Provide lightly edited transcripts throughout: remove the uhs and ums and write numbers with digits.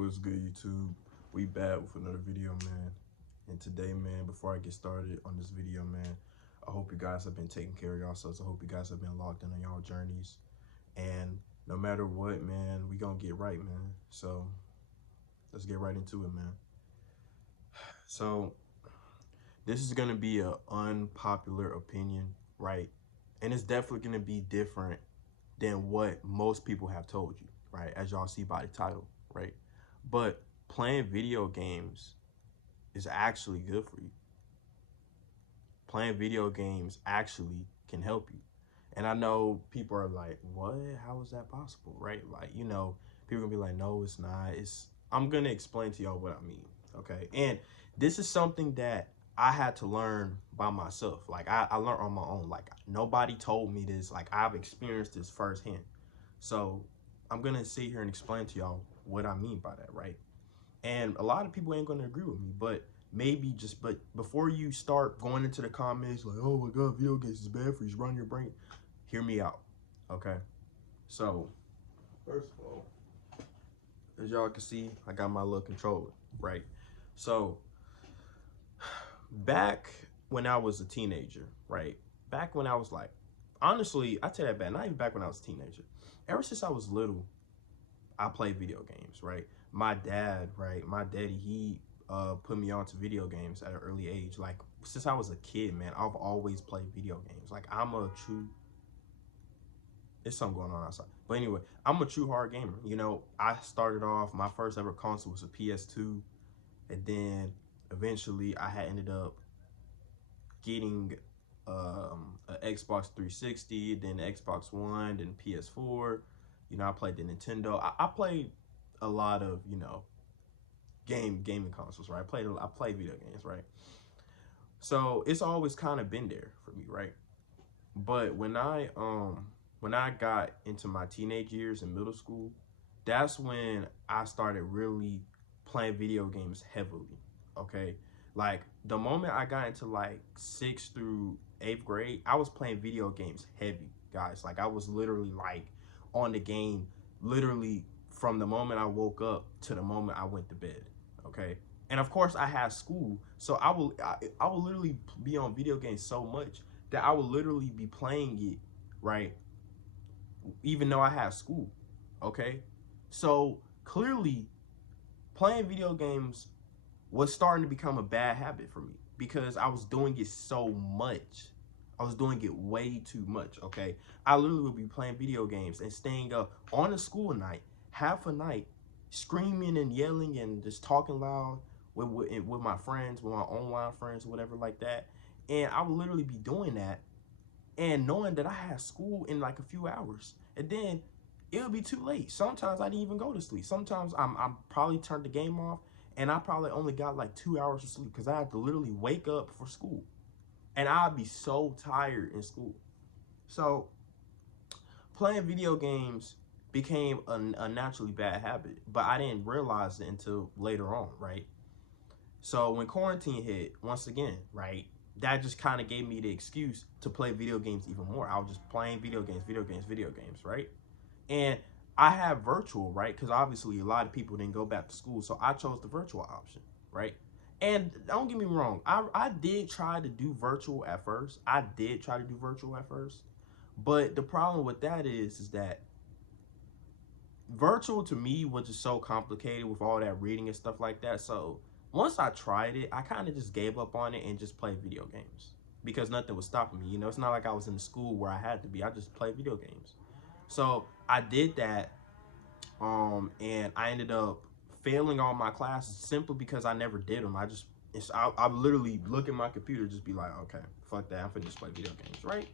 What's good, YouTube? We back with another video, man. And today, man, before I get started on this video, man, I hope you guys have been taking care of yourselves. I hope you guys have been locked in on y'all journeys. And no matter what, man, we gonna get right, man. So let's get right into it, man. So this is gonna be an unpopular opinion, right? And it's definitely gonna be different than what most people have told you, right? As y'all see by the title, right? But playing video games is actually good for you. Playing video games actually can help you. And I know people are like, what? How is that possible? Right? Like, people gonna be like, no, it's not. I'm gonna explain to y'all what I mean. Okay. And this is something that I had to learn by myself. Like I learned on my own. Like nobody told me this. Like I've experienced this firsthand. So I'm gonna sit here and explain to y'all what I mean by that, right? And a lot of people ain't gonna agree with me, but but before you start going into the comments like, oh my god, video games is bad for you, run your brain, hear me out, okay? So, first of all, as y'all can see, I got my little controller, right? So, back when I was a teenager, right? Back when I was like, honestly, I tell that bad, not even back when I was a teenager. Ever since I was little, I played video games, right? My dad, right? My daddy, he put me onto video games at an early age. Like since I was a kid, man, I've always played video games. Like I'm a true. There's something going on outside, but anyway, I'm a true hard gamer. I started off my first ever console was a PS2, and then eventually I had ended up getting an Xbox 360, then the Xbox One, then PS4. I played the Nintendo. I played a lot of gaming consoles, right? I played video games, right? So it's always kind of been there for me, right? But when I got into my teenage years in middle school, that's when I started really playing video games heavily. Okay, like the moment I got into like 6th through 8th grade, I was playing video games heavy, guys. Like I was literally like on the game, literally from the moment I woke up to the moment I went to bed. Okay, and of course I had school, so I will literally be on video games so much that I will literally be playing it, right, even though I had school. Okay, so clearly playing video games was starting to become a bad habit for me because I was doing it so much. I was doing it way too much, okay? I literally would be playing video games and staying up on a school night, half a night, screaming and yelling and just talking loud with my friends, with my online friends, whatever like that. And I would literally be doing that and knowing that I had school in like a few hours. And then it would be too late. Sometimes I didn't even go to sleep. Sometimes I'm probably turned the game off and I probably only got like 2 hours of sleep because I had to literally wake up for school. And I'd be so tired in school. So playing video games became a naturally bad habit, but I didn't realize it until later on, right? So when quarantine hit, once again, right, that just kind of gave me the excuse to play video games even more. I was just playing video games, right? And I have virtual, right? Because obviously a lot of people didn't go back to school, so I chose the virtual option, right? And don't get me wrong, I did try to do virtual at first. But the problem with that is that virtual to me was just so complicated with all that reading and stuff like that. So once I tried it, I kind of just gave up on it and just played video games because nothing was stopping me. It's not like I was in the school where I had to be. I just played video games. So I did that, and I ended up failing all my classes simply because I never did them. I literally look at my computer, just be like, okay, fuck that, I'm finna just play video games, right?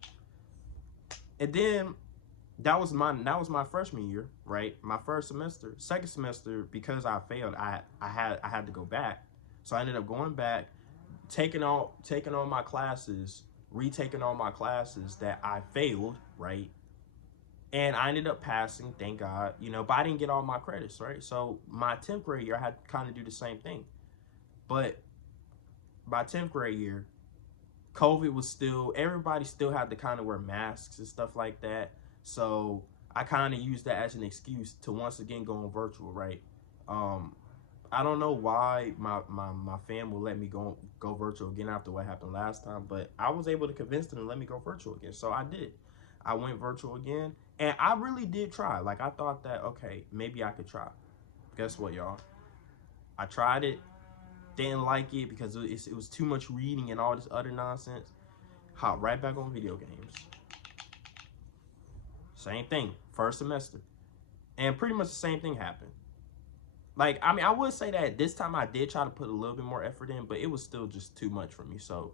And then that was my freshman year, right? My first semester. Second semester, because I failed, I had to go back. So I ended up going back, taking all my classes, retaking all my classes that I failed, right? And I ended up passing, thank God, but I didn't get all my credits, right? So my 10th grade year, I had to kind of do the same thing. But by 10th grade year, COVID was everybody still had to kind of wear masks and stuff like that. So I kind of used that as an excuse to once again go on virtual, right? I don't know why my fam will let me go virtual again after what happened last time, but I was able to convince them to let me go virtual again. So I did. I went virtual again, and I really did try. Like, I thought that, okay, maybe I could try. Guess what, y'all? I tried it, didn't like it because it was too much reading and all this other nonsense. Hop right back on video games. Same thing, first semester. And pretty much the same thing happened. Like, I mean, I would say that this time I did try to put a little bit more effort in, but it was still just too much for me. So,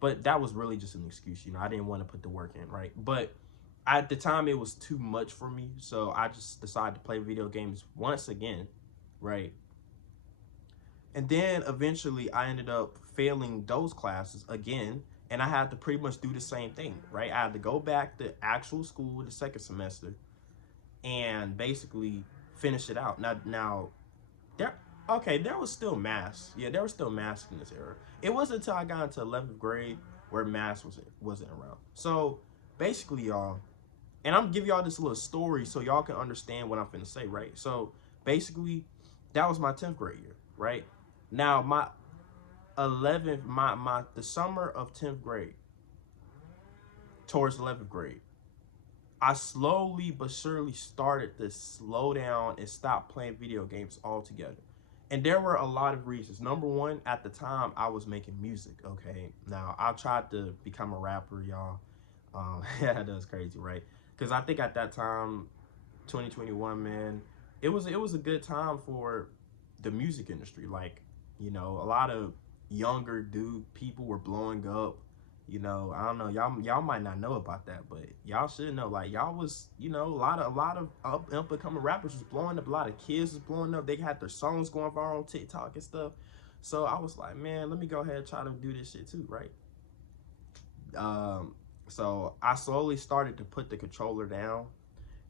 but that was really just an excuse, you know. I didn't want to put the work in, right? But at the time, it was too much for me. So I just decided to play video games once again, right? And then eventually I ended up failing those classes again. And I had to pretty much do the same thing, right? I had to go back to actual school the second semester and basically finish it out. Now, there, okay, there was still math. Yeah, there was still math in this era. It wasn't until I got into 11th grade where math wasn't around. So basically, y'all, and I'm gonna give y'all this little story so y'all can understand what I'm finna say, right? So basically, that was my 10th grade year, right? Now my 11th, the summer of 10th grade towards 11th grade, I slowly but surely started to slow down and stop playing video games altogether. And there were a lot of reasons. Number one, at the time, I was making music, okay? Now, I tried to become a rapper, y'all. Yeah, that was crazy, right? Because I think at that time, 2021, man, it was a good time for the music industry. Like, you know, a lot of younger people were blowing up. You know, I don't know, y'all might not know about that, but y'all should know. Like, y'all was, you know, a lot of up and coming rappers was blowing up. A lot of kids was blowing up. They had their songs going viral on TikTok and stuff. So I was like, man, let me go ahead and try to do this shit too, right? So I slowly started to put the controller down,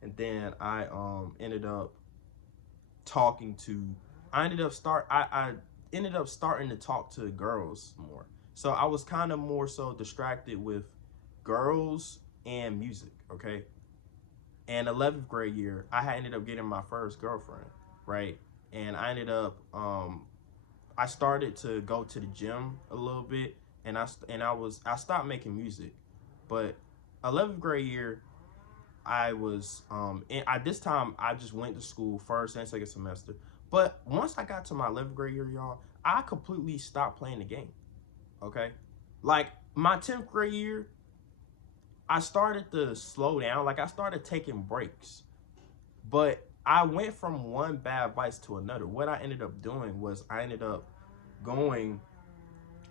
and then I ended up talking to. I ended up starting to talk to girls more. So I was kind of more so distracted with girls and music, okay? And 11th grade year, I had ended up getting my first girlfriend, right? And I ended up I started to go to the gym a little bit, and I stopped making music. But 11th grade year, I was this time I just went to school first and second semester. But once I got to my 11th grade year, y'all, I completely stopped playing the game. Okay, like my 10th grade year, I started to slow down. Like, I started taking breaks, but I went from one bad vice to another. What I ended up doing was I ended up going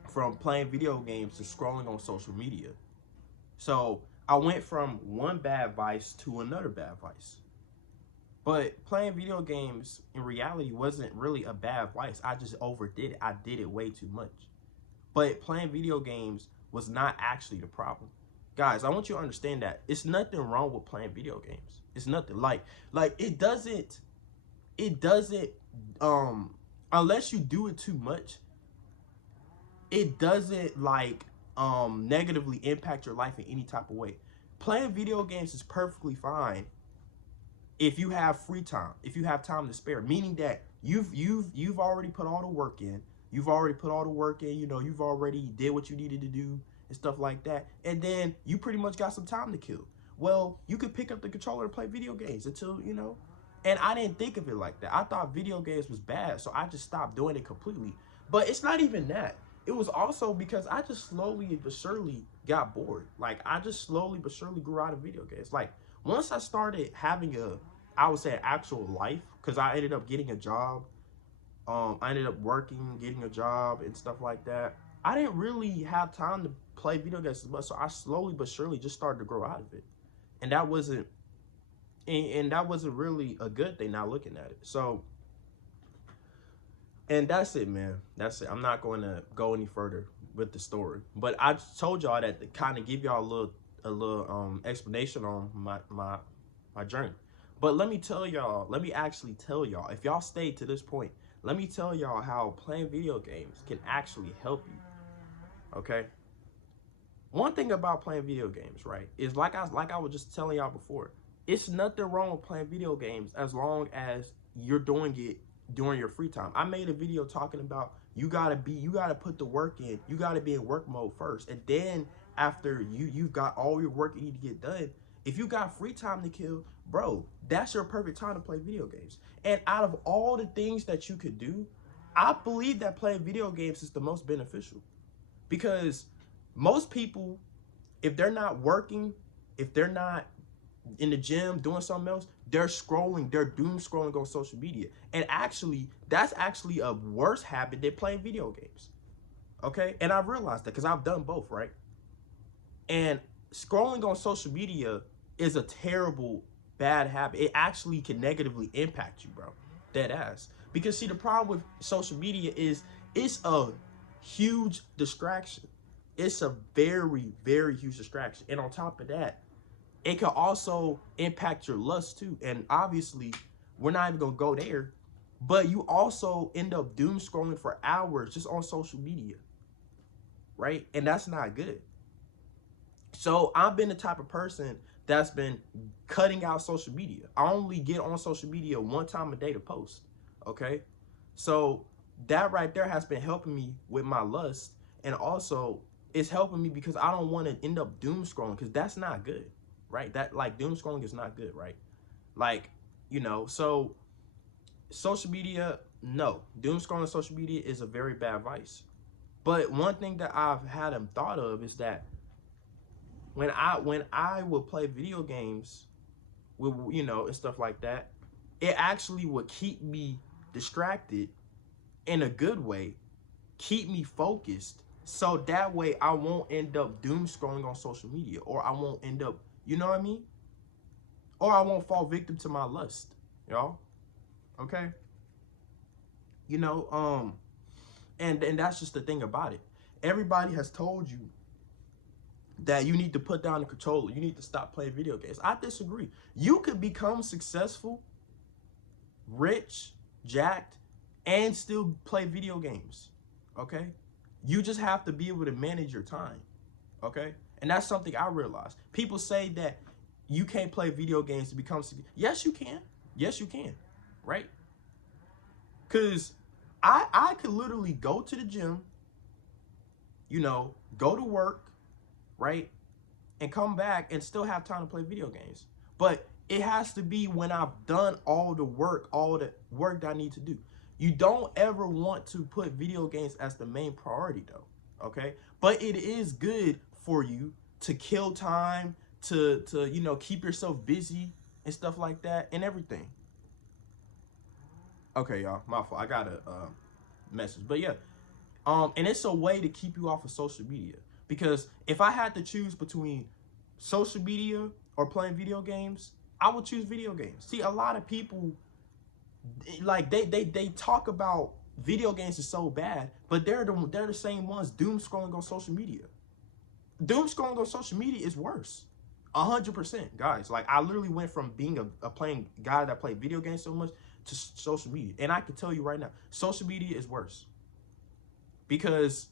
from playing video games to scrolling on social media. So I went from one bad vice to another bad vice. But playing video games in reality wasn't really a bad vice. I just overdid it. I did it way too much. But playing video games was not actually the problem. Guys, I want you to understand that it's nothing wrong with playing video games. It's nothing like it doesn't unless you do it too much, it doesn't negatively impact your life in any type of way. Playing video games is perfectly fine if you have free time, if you have time to spare, meaning that you've already put all the work in. You've already put all the work in, you know, you've already did what you needed to do and stuff like that. And then you pretty much got some time to kill. Well, you could pick up the controller and play video games until, you know. And I didn't think of it like that. I thought video games was bad, so I just stopped doing it completely. But it's not even that. It was also because I just slowly but surely got bored. Like, I just slowly but surely grew out of video games. Like, once I started having I would say, an actual life, because I ended up getting a job. I ended up working, getting a job and stuff like that. I didn't really have time to play video games as much, so I slowly but surely just started to grow out of it. And that wasn't and that wasn't really a good thing now looking at it. So, and that's it, man. That's it. I'm not going to go any further with the story. But I told y'all that to kind of give y'all a little explanation on my journey. But let me actually tell y'all, if y'all stayed to this point, let me tell y'all how playing video games can actually help you. Okay? One thing about playing video games, right, is like I was just telling y'all before, it's nothing wrong with playing video games as long as you're doing it during your free time. I made a video talking about you gotta put the work in. You gotta be in work mode first, and then after you've got all your work you need to get done, if you got free time to kill, bro, that's your perfect time to play video games. And out of all the things that you could do, I believe that playing video games is the most beneficial, because most people, if they're not working, if they're not in the gym doing something else, they're doom scrolling on social media. And actually, that's actually a worse habit than playing video games. Okay? And I realized that because I've done both, right? And scrolling on social media is a terrible, bad habit. It actually can negatively impact you, bro. Dead ass. Because see, the problem with social media is it's a huge distraction. It's a very, very huge distraction. And on top of that, it can also impact your lust too. And obviously, we're not even gonna go there, but you also end up doom scrolling for hours just on social media, right? And that's not good. So I've been the type of person that's been cutting out social media. I only get on social media one time a day to post, okay? So that right there has been helping me with my lust, and also it's helping me because I don't want to end up doom scrolling, because that's not good, right? That, like, doom scrolling is not good, right? Like, you know, so social media, no, doom scrolling on social media is a very bad vice. But one thing that I've had a thought of is that when I would play video games with, you know, and stuff like that, it actually would keep me distracted in a good way, keep me focused, so that way I won't end up doom scrolling on social media, or I won't end up, you know what I mean? Or I won't fall victim to my lust, y'all. Okay? You know, and that's just the thing about it. Everybody has told you that you need to put down the controller. You need to stop playing video games. I disagree. You could become successful, rich, jacked, and still play video games, okay? You just have to be able to manage your time, okay? And that's something I realized. People say that you can't play video games to become successful. Yes, you can. Yes, you can, right? Because I could literally go to the gym, you know, go to work, right? And come back and still have time to play video games. But it has to be when I've done all the work that I need to do. You don't ever want to put video games as the main priority though, okay? But it is good for you to kill time, to you know, keep yourself busy and stuff like that and everything. Okay, y'all, my fault. I got a message. But yeah, and it's a way to keep you off of social media. Because if I had to choose between social media or playing video games, I would choose video games. See, a lot of people, like, they talk about video games is so bad, but they're the same ones doom scrolling on social media. Doom scrolling on social media is worse. 100%, guys. Like, I literally went from being a playing guy that played video games so much to social media. And I can tell you right now, social media is worse. Because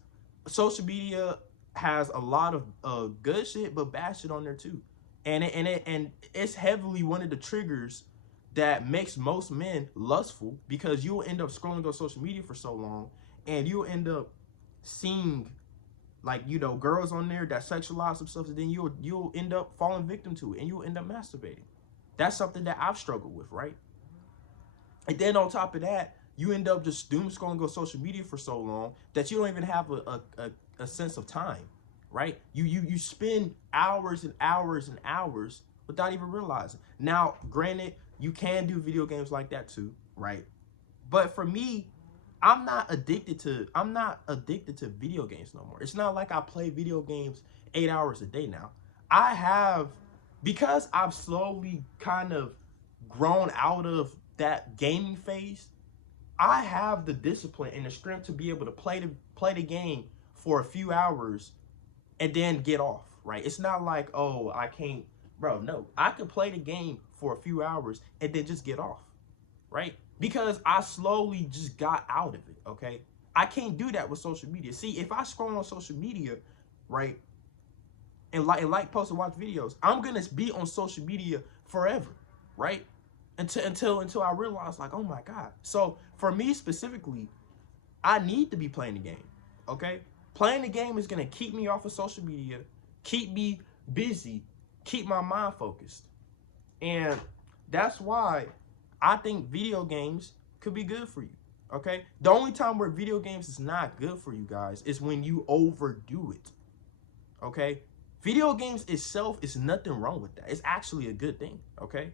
social media has a lot of good shit, but bad shit on there too. And it's heavily one of the triggers that makes most men lustful, because you'll end up scrolling on social media for so long, and you'll end up seeing, like, you know, girls on there that sexualize themselves, and then you'll end up falling victim to it, and you'll end up masturbating. That's something that I've struggled with, right? And then on top of that, you end up just doom scrolling on social media for so long that you don't even have a sense of time, right? You spend hours and hours and hours without even realizing. Now, granted, you can do video games like that too, right? But for me, I'm not addicted to video games no more. It's not like I play video games 8 hours a day now. I have, because I've slowly kind of grown out of that gaming phase, I have the discipline and the strength to be able to play the game for a few hours and then get off, right? It's not like, oh, I can't, bro, no. I can play the game for a few hours and then just get off, right? Because I slowly just got out of it, okay? I can't do that with social media. See, if I scroll on social media, right, and like, post and watch videos, I'm gonna be on social media forever, right? until I realized, like, oh my God. So for me specifically, I need to be playing the game. Okay? Playing the game is gonna keep me off of social media, keep me busy, keep my mind focused. And that's why I think video games could be good for you. Okay? The only time where video games is not good for you guys is when you overdo it. Okay? Video games itself is nothing wrong with that. It's actually a good thing. Okay?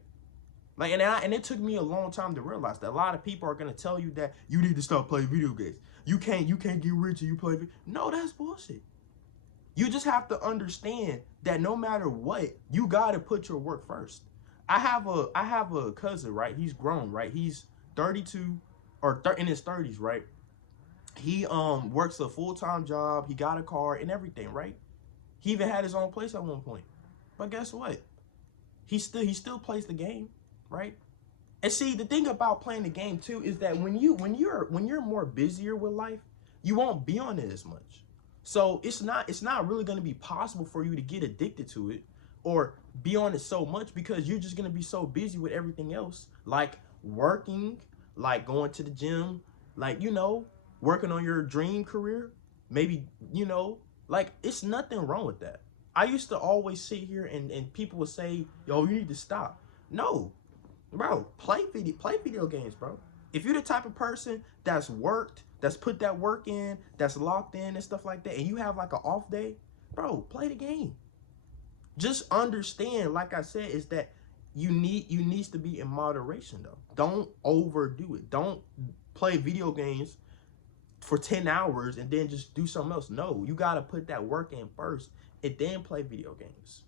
Like, and it took me a long time to realize that a lot of people are gonna tell you that you need to stop playing video games. You can't get rich and you play. No, that's bullshit. You just have to understand that no matter what, you gotta put your work first. I have a cousin, right? He's grown, right? He's 32 or in his 30s, right? He works a full-time job. He got a car and everything, right? He even had his own place at one point. But guess what? He still plays the game, right? And see, the thing about playing the game too is that when you're more busier with life, you won't be on it as much. So it's not really going to be possible for you to get addicted to it or be on it so much because you're just going to be so busy with everything else, like working, like going to the gym, like, working on your dream career, maybe, like, it's nothing wrong with that. I used to always sit here and people would say, yo, you need to stop. No, bro, play video games, bro. If you're the type of person that's worked, that's put that work in, that's locked in and stuff like that, and you have like an off day, bro, play the game. Just understand, like I said, is that you needs to be in moderation though. Don't overdo it. Don't play video games for 10 hours and then just do something else. No, you gotta put that work in first and then play video games.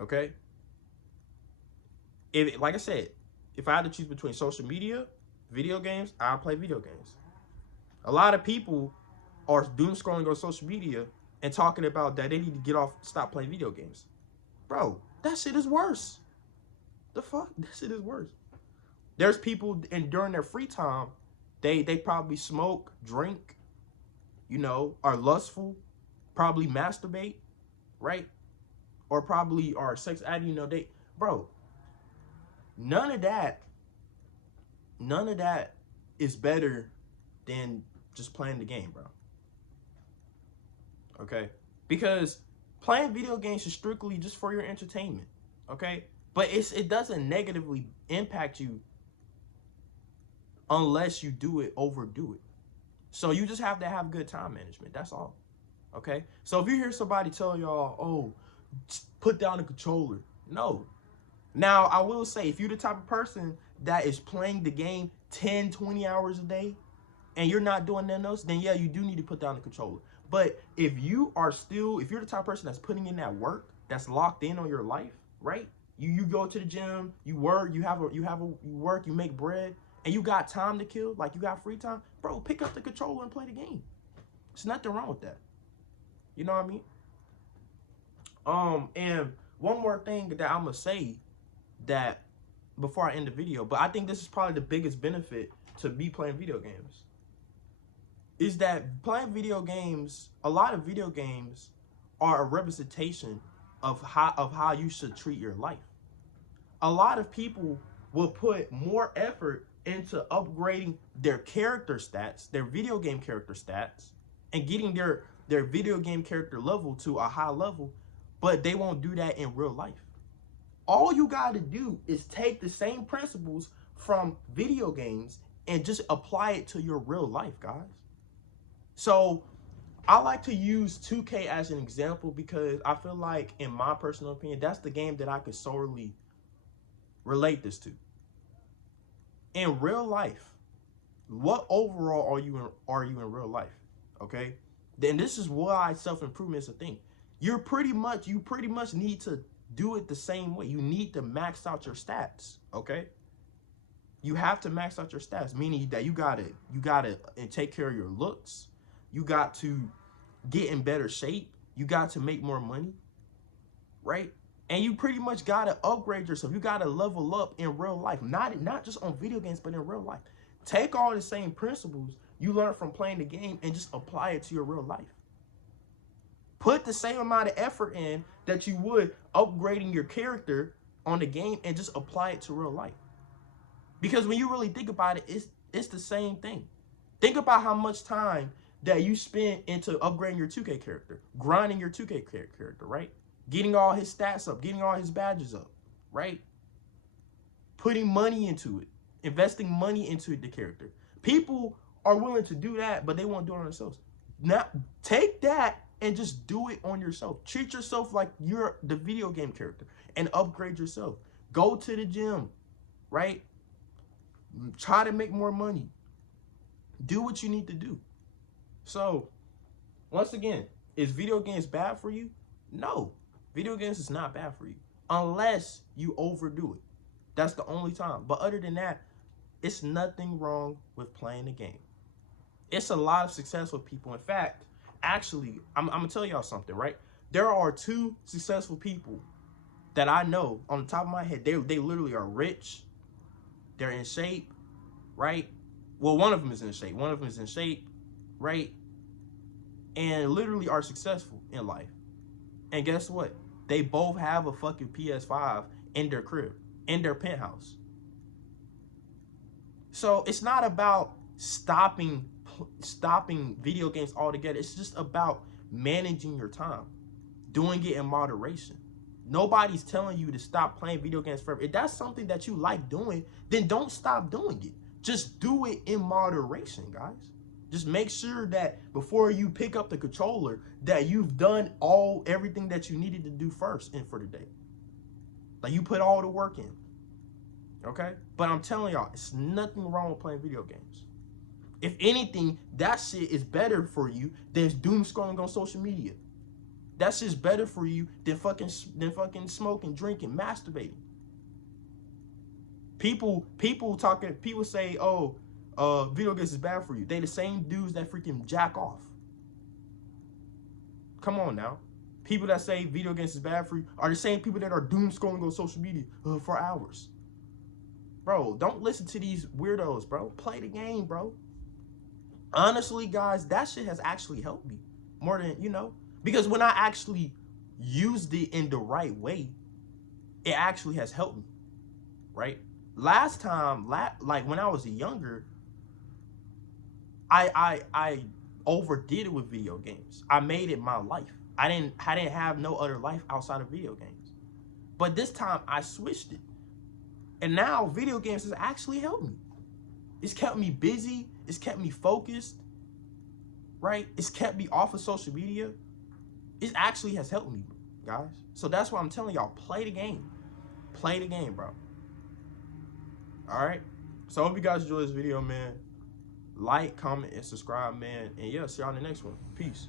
Okay? Like I said, if I had to choose between social media, video games, I'll play video games. A lot of people are doom scrolling on social media and talking about that they need to stop playing video games. Bro, that shit is worse. The fuck? That shit is worse. There's people, and during their free time, they probably smoke, drink, are lustful, probably masturbate, right? Or probably are sex addict, bro, none of that is better than just playing the game, bro. Okay? Because playing video games is strictly just for your entertainment, okay? But it doesn't negatively impact you unless you overdo it. So you just have to have good time management. That's all. Okay? So if you hear somebody tell y'all, oh, put down the controller. No. Now, I will say, if you're the type of person that is playing the game 10, 20 hours a day, and you're not doing nothing else, then yeah, you do need to put down the controller. But if you're the type of person that's putting in that work, that's locked in on your life, right? You go to the gym, you work, you work, you make bread, and you got time to kill, like you got free time, bro, pick up the controller and play the game. There's nothing wrong with that. You know what I mean? And one more thing that I'm gonna say that before I end the video, but I think this is probably the biggest benefit to me playing video games, is that playing video games, a lot of video games are a representation of how you should treat your life. A lot of people will put more effort into upgrading their character stats, their video game character stats, and getting their video game character level to a high level, but they won't do that in real life. All you got to do is take the same principles from video games and just apply it to your real life, guys. So I like to use 2K as an example because I feel like, in my personal opinion, that's the game that I could solely relate this to. In real life, what overall are you in real life? Okay? Then this is why self-improvement is a thing. You pretty much need to do it the same way. You need to max out your stats, okay? You have to max out your stats, meaning that you gotta take care of your looks. You got to get in better shape. You got to make more money, right? And you pretty much gotta upgrade yourself. You gotta level up in real life, not just on video games, but in real life. Take all the same principles you learn from playing the game and just apply it to your real life. Put the same amount of effort in that you would upgrading your character on the game and just apply it to real life. Because when you really think about it, it's the same thing. Think about how much time that you spend into upgrading your 2K character, grinding your 2K character, right? Getting all his stats up, getting all his badges up, right? Putting money into it, investing money into the character. People are willing to do that, but they won't do it on themselves. Now, take that and just do it on yourself. Treat yourself like you're the video game character and upgrade yourself. Go to the gym, right? Try to make more money. Do what you need to do. So, once again, is video games bad for you? No. Video games is not bad for you. Unless you overdo it. That's the only time. But other than that, it's nothing wrong with playing the game. It's a lot of successful people. In fact, actually, I'm going to tell y'all something, right? There are 2 successful people that I know on the top of my head. They literally are rich. They're in shape, right? Well, one of them is in shape. One of them is in shape, right? And literally are successful in life. And guess what? They both have a fucking PS5 in their crib, in their penthouse. So it's not about stopping video games altogether. It's just about managing your time, doing it in moderation. Nobody's telling you to stop playing video games forever. If that's something that you like doing, then don't stop doing it. Just do it in moderation, guys. Just make sure that before you pick up the controller, that you've done everything that you needed to do first and for the day. Like you put all the work in. Okay? But I'm telling y'all, it's nothing wrong with playing video games. If anything, that shit is better for you than doom scrolling on social media. That shit's better for you than fucking smoking, drinking, masturbating. People say, oh, video games is bad for you. They the same dudes that freaking jack off. Come on now. People that say video games is bad for you are the same people that are doom scrolling on social media for hours. Bro, don't listen to these weirdos, bro. Play the game, bro. Honestly, guys, that shit has actually helped me more than, because when I actually used it in the right way, it actually has helped me, right? Last time, like when I was younger, I overdid it with video games. I made it my life. I didn't have no other life outside of video games. But this time I switched it. And now video games has actually helped me. It's kept me busy. It's kept me focused, right? It's kept me off of social media. It actually has helped me, guys. So that's why I'm telling y'all, play the game. Play the game, bro. All right? So I hope you guys enjoy this video, man. Like, comment, and subscribe, man. And yeah, see y'all in the next one. Peace.